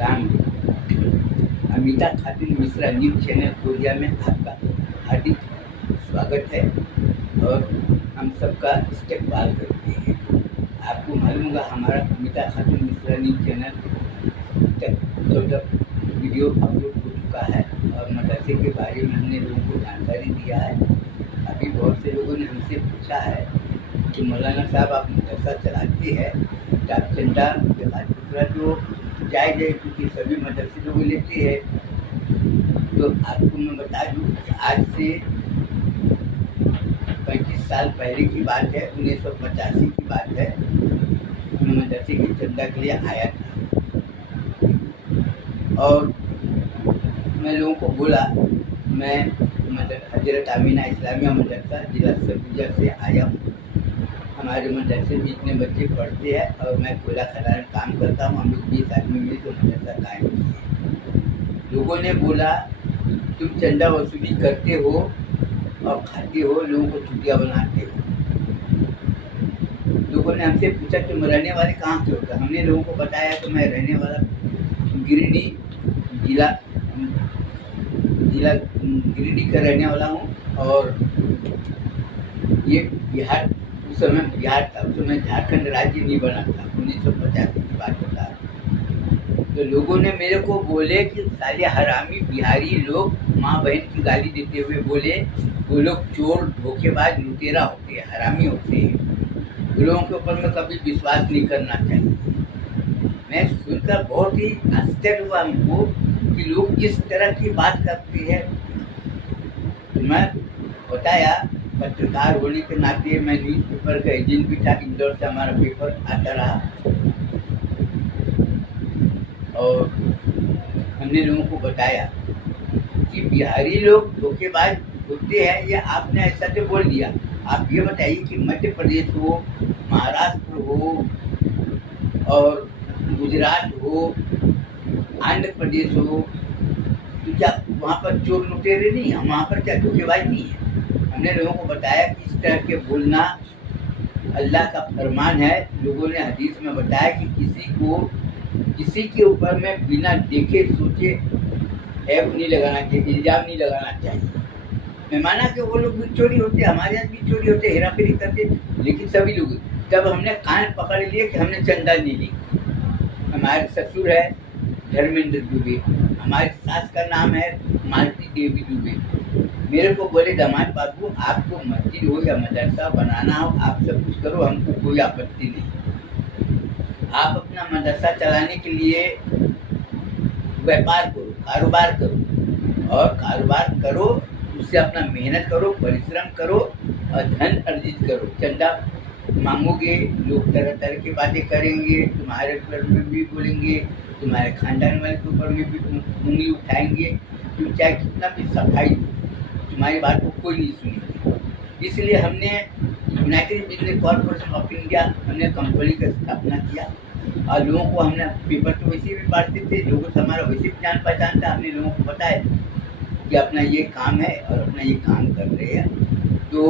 सलाम। अमिता खातून Mishra news channel Korea में आपका हार्दिक स्वागत है और हम सबका इस्तेकबाल करते हैं। आपको मालूम होगा हमारा अमिता खातून मिश्रा न्यूज़ चैनल तक वीडियो अपलोड हो चुका है और मदरसे के बारे में हमने लोगों को जानकारी दिया है। अभी बहुत से लोगों ने हमसे पूछा है कि मौलाना साहब आप मदरसा चलाते हैं तो आप चंदा दूसरा जो जायज़ है, क्योंकि सभी मदरसे लोग लेते हैं। तो आपको मैं बता दूँ कि आज से 35 साल पहले की बात है, 1985 की बात है। मैं मदरसे की चंदा के लिए आया था और मैं लोगों को बोला मैं हजरत आमीना इस्लामिया मदरसा जिला सरगुजा से आया हूँ। हमारे मदरसे में इतने बच्चे पढ़ते हैं और मैं कोयला खदान में काम करता हूँ। हम लोग 20 आदमी मिले तो मदरसा कायम किए। लोगों ने बोला तुम चंदा वसूली करते हो और खाते हो, लोगों को छुट्टियाँ बनाते हो। लोगों ने हमसे पूछा तुम रहने वाले कहाँ के हो? तो हमने लोगों को बताया कि मैं रहने वाला गिरिडीह जिला गिरिडीह का रहने वाला हूँ और ये बिहार उस समय बिहार था, उस समय झारखंड राज्य नहीं बना था। 1985 की बात बता रहा। तो लोगों ने मेरे को बोले कि साले हरामी बिहारी लोग माँ बहन की गाली देते हुए बोले वो लोग चोर धोखेबाज लुटेरा होते हैं, हरामी होते हैं, लोगों के ऊपर में कभी विश्वास नहीं करना चाहिए। मैं सुनकर बहुत ही आश्चर्य हुआ हमको कि लोग इस तरह की बात करते हैं। तो मैं बताया पत्रकार होने के नाते मैं न्यूज़ पेपर का एजेंट भी था, इंदौर से हमारा पेपर आता रहा और हमने लोगों को बताया कि बिहारी लोग धोखेबाज होते हैं। ये आपने ऐसा तो बोल दिया, आप ये बताइए कि मध्य प्रदेश हो, महाराष्ट्र हो और गुजरात हो, आंध्र प्रदेश हो, तो क्या वहाँ पर चोर लुटेरे नहीं है? वहाँ पर क्या धोखेबाज नहीं है? हमने लोगों को बताया कि इस तरह के बोलना अल्लाह का फरमान है। लोगों ने हदीस में बताया कि किसी के ऊपर में बिना देखे सोचे ऐब नहीं लगाना चाहिए, इल्जाम नहीं लगाना चाहिए। मैं माना कि वो लोग भी चोरी होते, हमारे यहाँ भी चोरी होते, हेरा फेरी करते, लेकिन सभी लोग तब हमने कान पकड़ लिए कि हमने चंदा नहीं ली। हमारे ससुर है धर्मेंद्र दुबे, हमारी सास का नाम है मालती देवी दुबे। मेरे को बोले दामाद बाबू आपको मस्जिद हो या मदरसा बनाना हो आप सब कुछ करो, हमको कोई आपत्ति नहीं। आप अपना मदरसा चलाने के लिए व्यापार करो, कारोबार करो और कारोबार करो, उससे अपना मेहनत करो, परिश्रम करो और धन अर्जित करो। चंदा मांगोगे लोग तरह तरह की बातें करेंगे, तुम्हारे ऊपर में भी बोलेंगे, तुम्हारे खानदान वाले के ऊपर में भी उंगली उठाएंगे। तुम चाहे कितना भी सफाई दो, तुम्हारी बात को कोई नहीं सुनेगा। इसलिए हमने United business corporation of India हमने कंपनी का स्थापना किया और लोगों को हमने पेपर तो वैसे भी पढ़ते थे, लोगों से हमारा वैसे भी जान पहचान था। हमने लोगों को बताया कि अपना ये काम है और अपना ये काम कर रहे हैं। तो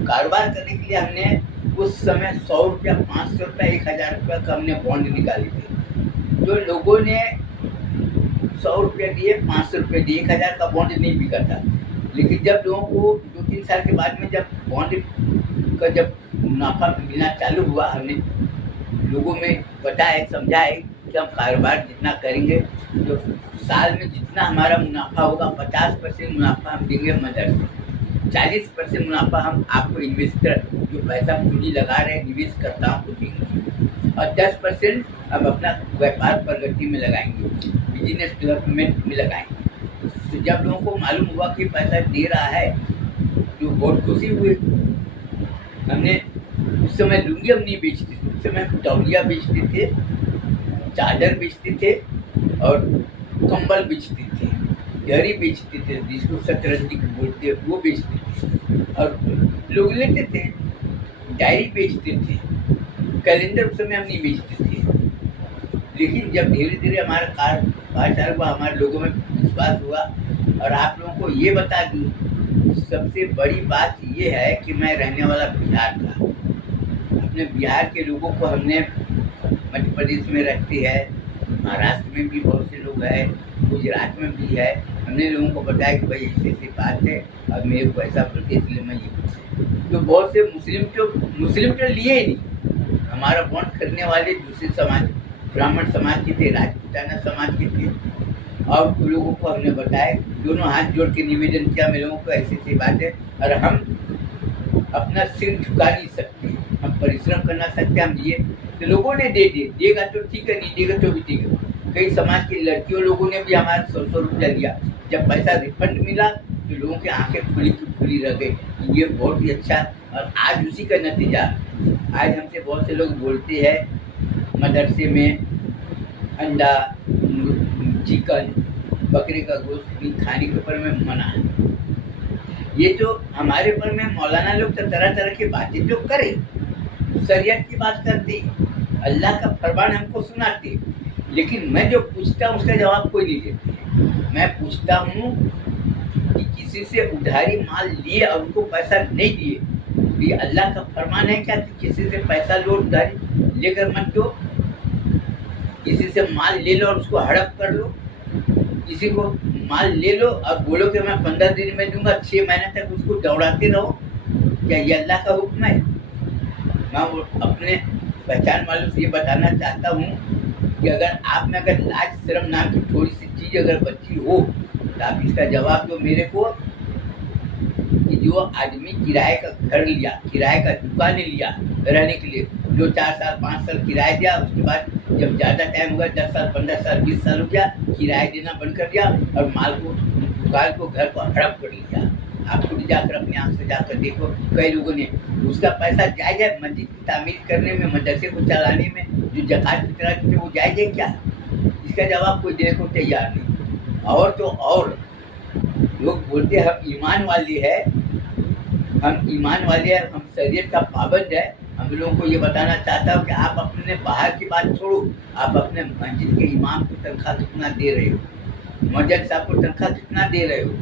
कारोबार करने के लिए हमने उस समय 100 रुपया, 500 रुपया, 1000 रुपया का हमने बॉन्ड निकाले थे। तो लोगों ने 100 रुपया दिए, 500 रुपये दिए, 1000 का बॉन्ड नहीं बिका था। लेकिन जब लोगों को 2-3 साल के बाद में जब बॉन्ड का जब मुनाफा मिलना चालू हुआ, हमने लोगों में बताया, समझाए कि हम कारोबार जितना करेंगे तो साल में जितना हमारा मुनाफा होगा 50% मुनाफा हम देंगे मदरसे, 40% मुनाफा हम आपको इन्वेस्टर जो पैसा पूंजी लगा रहे हैं निवेश करता को देंगे और 10% हम अपना व्यापार प्रगति में लगाएंगे, बिजनेस डेवलपमेंट में लगाएंगे। तो जब लोगों को मालूम हुआ कि पैसा दे रहा है तो बहुत खुशी हुई। हमने उस समय लुंगी हम नहीं बेचते थे, उस समय तौलिया बेचते थे, चादर बेचते थे और कंबल बेचते थे, दरी बेचते थे, जिसको शतरंजी बोलते हैं वो बेचते थे और लोग लेते थे। डायरी बेचते थे, कैलेंडर उस समय हम नहीं बेचते थे। लेकिन जब धीरे धीरे हमारा कारोबार हुआ, हमारे लोगों में विश्वास हुआ। और आप लोगों को ये बता दूँ सबसे बड़ी बात ये है कि मैं रहने वाला बिहार था। अपने बिहार के लोगों को हमने मध्य प्रदेश में रहते हैं, महाराष्ट्र में भी बहुत से लोग हैं, गुजरात में भी है। हमने लोगों को बताया कि भाई ऐसी ऐसी बात है, अब मेरे को ऐसा बोलते इसलिए मैं ये। तो बहुत से मुस्लिम तो लिए ही नहीं, हमारा वोट करने वाले दूसरे समाज, ब्राह्मण समाज के थे, राजपूताना समाज के थे। और उन लोगों को हमने बताया, दोनों हाथ जोड़ के निवेदन किया मेरे लोगों को ऐसी ऐसी बात है, और हम अपना सिर झुका नहीं सकते, हम परिश्रम करना सकते, हम दिए तो लोगों ने दे दिए, देगा तो ठीक है, नहीं देगा तो भी ठीक है। कई समाज की लड़कियों लोगों ने भी हमारा 100 रुपया दिया। जब पैसा रिफंड मिला तो लोगों की आंखें खुली की खुली रह गई। ये बहुत ही अच्छा, और आज उसी का नतीजा, आज हमसे बहुत से लोग बोलते हैं मदरसे में अंडा, चिकन, बकरे का गोश्त खाने के ऊपर में मना है। ये तो हमारे पर में मौलाना लोग तो तरह तरह की बातें जो करे, शरीयत की बात करते, अल्लाह का फरमान हमको सुनाते, लेकिन मैं जो पूछता हूँ उसका जवाब कोई नहीं देते। मैं पूछता हूँ कि किसी से उधारी माल लिए और उनको पैसा नहीं दिए, ये अल्लाह का फरमान है क्या कि किसी से पैसा लो उधारी लेकर मत दो? किसी से माल ले लो और उसको हड़प कर लो, किसी को माल ले लो और बोलो कि मैं 15 दिन में दूंगा, 6 महीने तक उसको दौड़ाते रहो, क्या ये अल्लाह का हुक्म है? मैं अपने पहचान वालों से ये बताना चाहता हूँ कि अगर आप में अगर लाज शर्म नाम की थोड़ी सी चीज़ अगर बची हो तो आप इसका जवाब दो मेरे को, कि जो आदमी किराए का घर लिया, किराए का दुकान लिया रहने के लिए, जो 4 साल 5 साल किराया दिया, उसके बाद जब ज़्यादा टाइम हो गया, 10 साल 15 साल 20 साल हो गया, किराया देना बंद कर दिया और माल को, दुकान को, घर को हड़प कर लिया। आप खुद जाकर अपनी आँख से जाकर देखो, कई लोगों ने उसका पैसा जायज़ है मस्जिद की तामीर करने में, मदरसे को चलाने में, जो ज़कात फितरा थे वो जायज़ है क्या? इसका जवाब कोई देने को तैयार नहीं। और तो और लोग बोलते हम ईमान वाले हैं, हम ईमान वाले हैं, हम शरीयत का पाबंद है। हम लोगों को ये बताना चाहता हूँ कि आप अपने बाहर की बात छोड़ो, आप अपने मस्जिद के इमाम को तनख्वाह कितना दे रहे हो, मस्जिद साहब को तनख्वाह कितना दे रहे हो?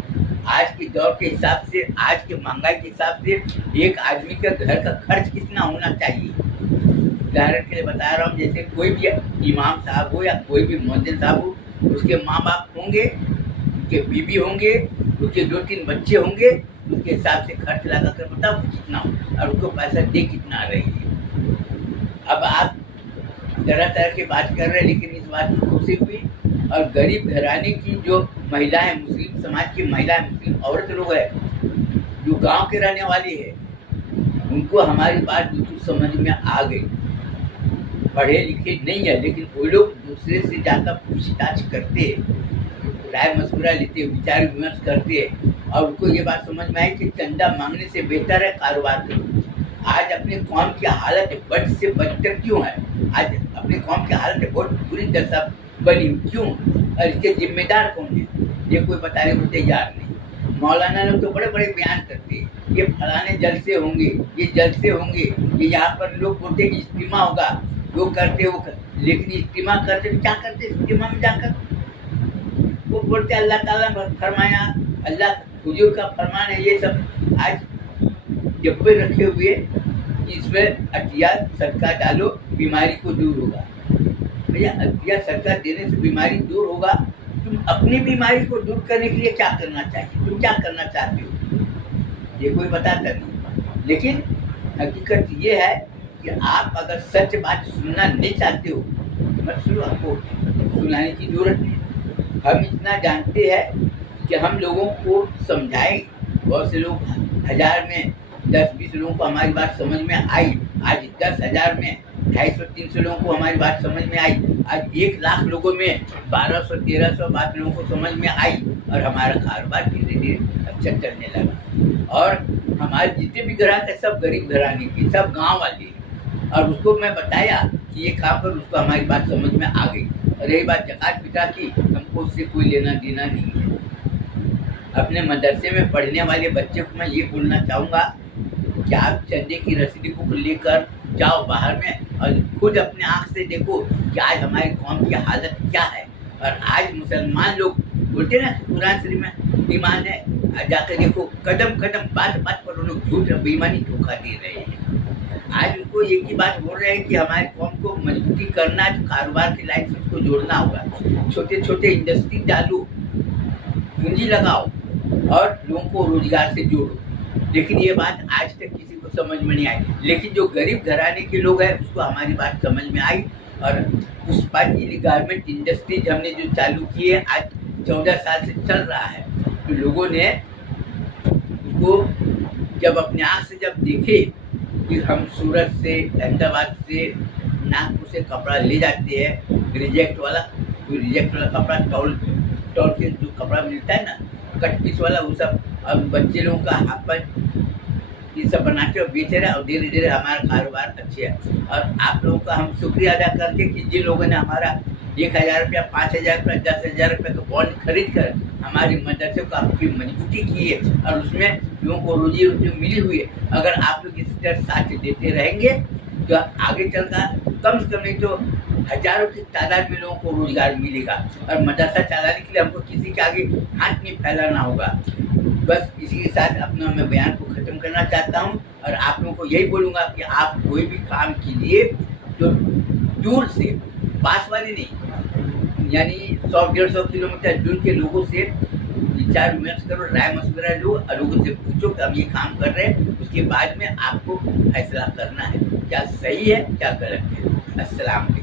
आज के दौर के हिसाब से, आज के महंगाई के हिसाब से एक आदमी के घर का खर्च कितना होना चाहिए? उदाहरण के लिए बता रहा हूँ, जैसे कोई भी इमाम साहब हो या कोई भी मुअज्जिन साहब हो, उसके माँ बाप होंगे, उसके बीवी होंगे, उसके 2-3 बच्चे होंगे, उसके हिसाब से खर्च लगा कर बताओ कितना हो, और उसको पैसा दे कितना रही है। अब आप तरह तरह की बात कर रहे हैं, लेकिन इस बात की खुशी हुई। और गरीब घराने की जो महिलाएं, मुस्लिम समाज की महिलाएं, मुस्लिम औरत लोग हैं जो गांव के रहने वाली है, उनको हमारी बात बिल्कुल समझ में आ गई। पढ़े लिखे नहीं है, लेकिन वो लोग दूसरे से जाकर पूछताछ करते, राय मशवरा लेते, विचार विमर्श करते, और उनको ये बात समझ में आई कि चंदा मांगने से बेहतर है कारोबार करो। आज अपनी कौम की हालत बद से बदतर क्यों है? आज अपनी कौम की हालत बहुत बुरी दशा बनी क्यों? और इसके जिम्मेदार कौन है? ये कोई बताने को तैयार नहीं। मौलाना लोग तो बड़े बड़े बयान करते हैं, ये फलाने जलसे होंगे, ये जलसे होंगे, ये यहाँ पर लोग बोलते इज्तिमा होगा, वो करते वो लेकिन इज्तिमा करते तो क्या करते? इज्तिमा में जाकर वो बोलते अल्लाह ताला ने फरमाया, अल्लाह हुजूर का फरमान है। ये सब आज डब्बे रखे हुए, इसमें अतिया सदका डालो, बीमारी को दूर होगा। भैया अतिया सदका देने से बीमारी दूर होगा? तुम अपनी बीमारी को दूर करने के लिए क्या करना चाहिए? तुम क्या करना चाहते हो? ये कोई बताता नहीं। लेकिन हकीकत ये है कि आप अगर सच बात सुनना नहीं चाहते हो मत सुनो, आपको सुनाने की जरूरत नहीं। हम इतना जानते हैं कि हम लोगों को समझाएं। बहुत से लोग 1000 में 10-20 लोगों को हमारी बात समझ में आई, आज 10,000 में 250-300 लोगों को हमारी बात समझ में आई, आज 1 लाख लोगों में 1200-1300 बात लोगों को समझ में आई, और हमारा कारोबार धीरे धीरे अच्छा चलने लगा। और हमारे जितने भी ग्राहक है सब गरीब घराने के, सब गाँव वाले, और उसको मैं बताया कि ये काम पर, उसको हमारी बात समझ में आ गई। और यही बात ज़कात फितरा की, हमको उससे कोई लेना देना नहीं है। अपने मदरसे में पढ़ने वाले बच्चे को मैं ये बोलना चाहूँगा कि आप चंदे की रसीद बुक लेकर जाओ बाहर में और खुद अपने आँख से देखो कि आज हमारी कौम की हालत क्या है। और आज मुसलमान लोग बोलते ना कुरान शरीफ में ईमान है, जाकर देखो कदम कदम बात बात पर वो लोग झूठ बेईमानी धोखा दे रहे हैं। आज उसको एक ही बात बोल रहे हैं कि हमारे कौम को मजबूती करना है, तो कारोबार की लाइन से उसको जोड़ना होगा। छोटे छोटे इंडस्ट्री डालो, पूंजी लगाओ और लोगों को रोजगार से जोड़ो। लेकिन ये बात आज तक किसी को समझ में नहीं आई। लेकिन जो गरीब घराने के लोग हैं उसको हमारी बात समझ में आई। और पुष्पांजलि गारमेंट इंडस्ट्रीज हमने जो चालू की है, आज 14 साल से चल रहा है। तो लोगों ने उसको जब अपने आँख से जब देखे कि हम सूरत से, अहमदाबाद से, नागपुर से कपड़ा ले जाते हैं रिजेक्ट वाला, तो रिजेक्ट वाला कपड़ा तौल तौल के जो कपड़ा मिलता है ना, कट पीस वाला, वो सब अब बच्चे लोगों का हाथ पर ये सब बनाते और बेच रहे हैं। और धीरे धीरे हमारा कारोबार अच्छे है। और आप लोगों का हम शुक्रिया अदा करते कि जिन लोगों ने हमारा 1,000 रुपया, 5,000 रुपया, 10,000 रुपये का बॉन्ड खरीद कर हमारी मदरसे को आपकी मजबूती की है और उसमें लोगों को रोजी रोटी मिली हुई है। अगर आप लोग इसी तरह साथ देते रहेंगे तो आगे चलकर कम से कम नहीं तो हजारों की तादाद में लोगों को रोजगार मिलेगा। और मदरसा चलाने के लिए हमको किसी के आगे हाथ नहीं फैलाना होगा। बस इसी के साथ अपना मैं बयान को ख़त्म करना चाहता हूँ। और आप लोगों को यही बोलूँगा कि आप कोई भी काम कीजिए तो दूर से, पास वाले नहीं, यानी 100-150 किलोमीटर दूर के लोगों से विचार विमर्श करो, राय मशवरा लो और लोगों से पूछो कि हम ये काम कर रहे हैं। उसके बाद में आपको फैसला करना है क्या सही है क्या गलत है। अस्सलाम वालेकुम।